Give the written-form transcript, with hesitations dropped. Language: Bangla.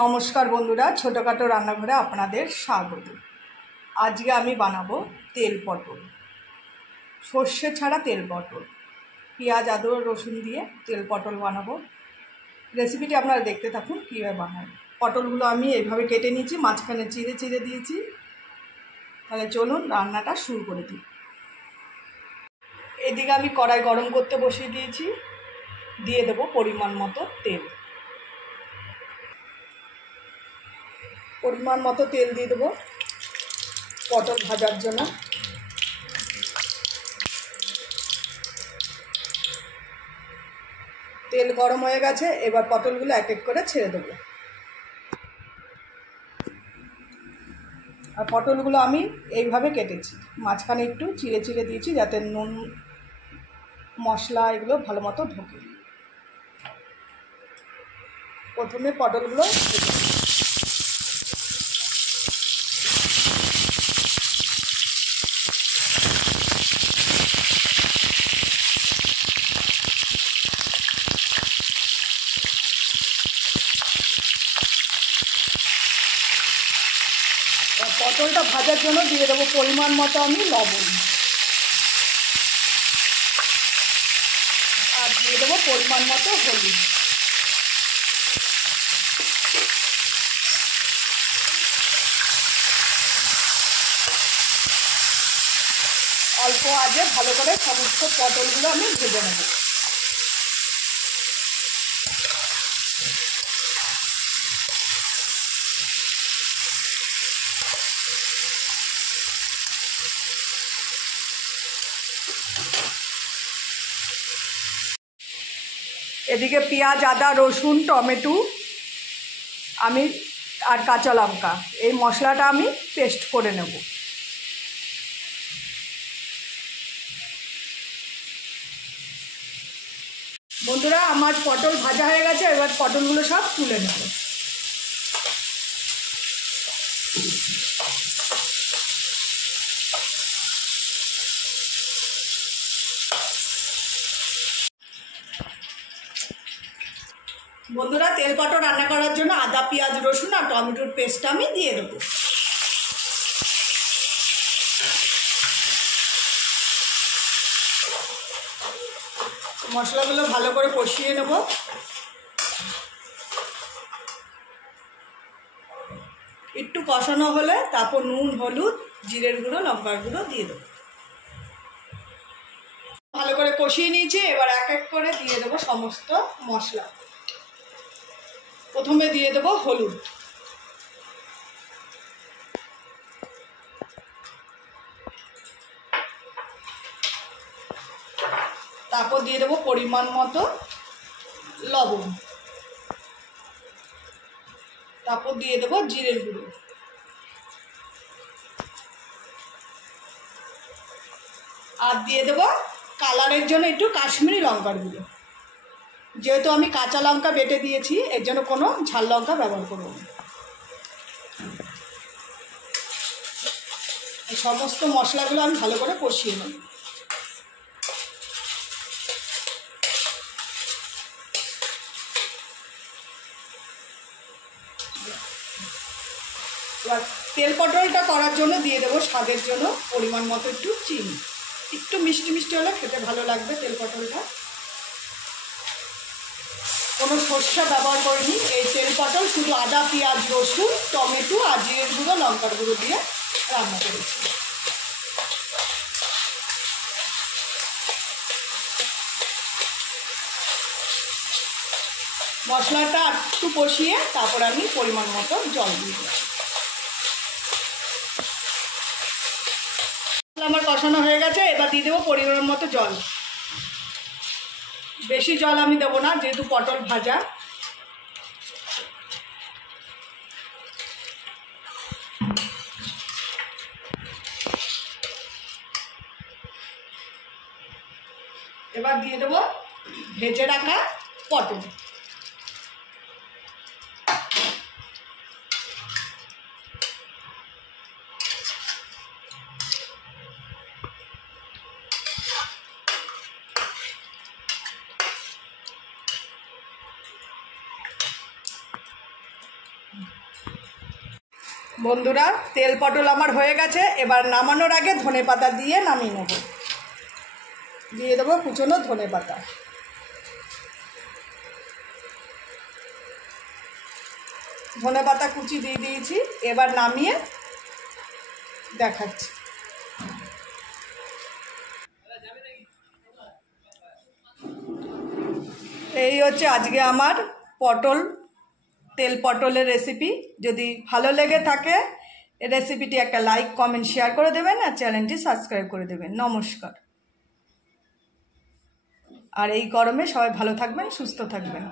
নমস্কার বন্ধুরা, ছোটোখাটো রান্নাঘরে আপনাদের স্বাগত। আজকে আমি বানাবো তেল পটল, সর্ষে ছাড়া তেল পটল, পেঁয়াজ আদা রসুন দিয়ে তেল পটল বানাবো। রেসিপিটি আপনারা দেখতে থাকুন কীভাবে বানাই। পটলগুলো আমি এইভাবে কেটে নিয়েছি, মাঝখানে চিড়ে চিড়ে দিয়েছি। তাহলে চলুন রান্নাটা শুরু করে দিই। এদিকে আমি কড়াই গরম করতে বসিয়ে দিয়েছি, দিয়ে দেবো পরিমাণ মতো তেল। পরিমাণ মতো তেল দিয়ে দেবো পটল ভাজার জন্য। তেল গরম হয়ে গেছে, এবার পটলগুলো এক এক করে ছেড়ে দেবো। আর পটলগুলো আমি এইভাবে কেটেছি, মাঝখানে একটু চিড়ে চিড়ে দিয়েছি যাতে নুন মশলা এগুলো ভালো মতো ঢোকে। প্রথমে পটলগুলো পটলটা ভাজার জন্য দিয়ে দেবো পরিমাণ মতো আমি লবণ, আর দিয়ে দেবো পরিমাণ মতো হলুদ। অল্প আঁচে ভালো করে সমস্ত পটলগুলো আমি ভেজে নেব। এদিকে পেঁয়াজ আদা রসুন টমেটো আমি আর কাঁচা লঙ্কা এই মশলাটা আমি পেস্ট করে নেব। বন্ধুরা, আমার পটল ভাজা হয়ে গেছে, এবার পটলগুলো সব তুলে নেব। বন্ধুরা, তেল পটল রান্না করার জন্য আদা পেঁয়াজ রসুন আর টমেটোর পেস্ট আমি দিয়ে দেবো। মশলাগুলো ভালো করে কষিয়ে নেব। একটু কষানো হলে তারপর নুন হলুদ জিরের গুঁড়ো লঙ্কার গুঁড়ো দিয়ে দেবো। ভালো করে কষিয়ে নিয়েছি, এবার এক এক করে দিয়ে দেবো সমস্ত মশলা। প্রথমে দিয়ে দেবো হলুদ, তারপর দিয়ে দেবো পরিমাণ মতো লবণ, তারপর দিয়ে দেবো জিরের গুঁড়ো, আর দিয়ে দেবো কালারের জন্য একটু কাশ্মীরি লঙ্কার গুঁড়ো। যেহেতু আমি কাঁচা লঙ্কা বেটে দিয়েছি, এর জন্য কোনো ঝাল লঙ্কা ব্যবহার করব না। এই সমস্ত মশলাগুলো আমি ভালো করে কষিয়ে নেব। এবার তেল পটলটা করার জন্য দিয়ে দেবো স্বাদের জন্য পরিমাণ মতো একটু চিনি। একটু মিষ্টি মিষ্টি হলে খেতে ভালো লাগবে তেল পটলটা। কোনো সর্ষে ব্যবহার করিনি, এই তেল পটল শুধু আদা পেঁয়াজ রসুন টমেটো আর জিরের গুঁড়ো লঙ্কার গুঁড়ো দিয়ে রান্না করেছি। মশলাটা একটু কষিয়ে তারপর আমি পরিমাণ মতো জল দিয়ে দেবো। আমার কষানো হয়ে গেছে, এবার দিয়ে দেবো পরিমাণ মতো জল। বেশি জল আমি দেবো না, যেহেতু পটল ভাজা। এবার দিয়ে দেবো ভেজে রাখা পটল। বন্ধুরা, তেল পটল আমার হয়ে গেছে। এবার নামানোর আগে ধনেপাতা দিয়ে নামিয়ে নেব। দিয়ে দেবো কুচনো ধনেপাতা। ধনেপাতা কুচি দিয়ে দিয়েছি। এবার নামিয়ে দেখাচ্ছি। এই হচ্ছে আজকে আমার তেল পটলের রেসিপি। যদি ভালো লেগে থাকে রেসিপিটি একটা লাইক, কমেন্ট, শেয়ার করে দেবেন আর চ্যানেলটি সাবস্ক্রাইব করে দেবেন। নমস্কার। আর এই গরমে সবাই ভালো থাকবেন, সুস্থ থাকবেন।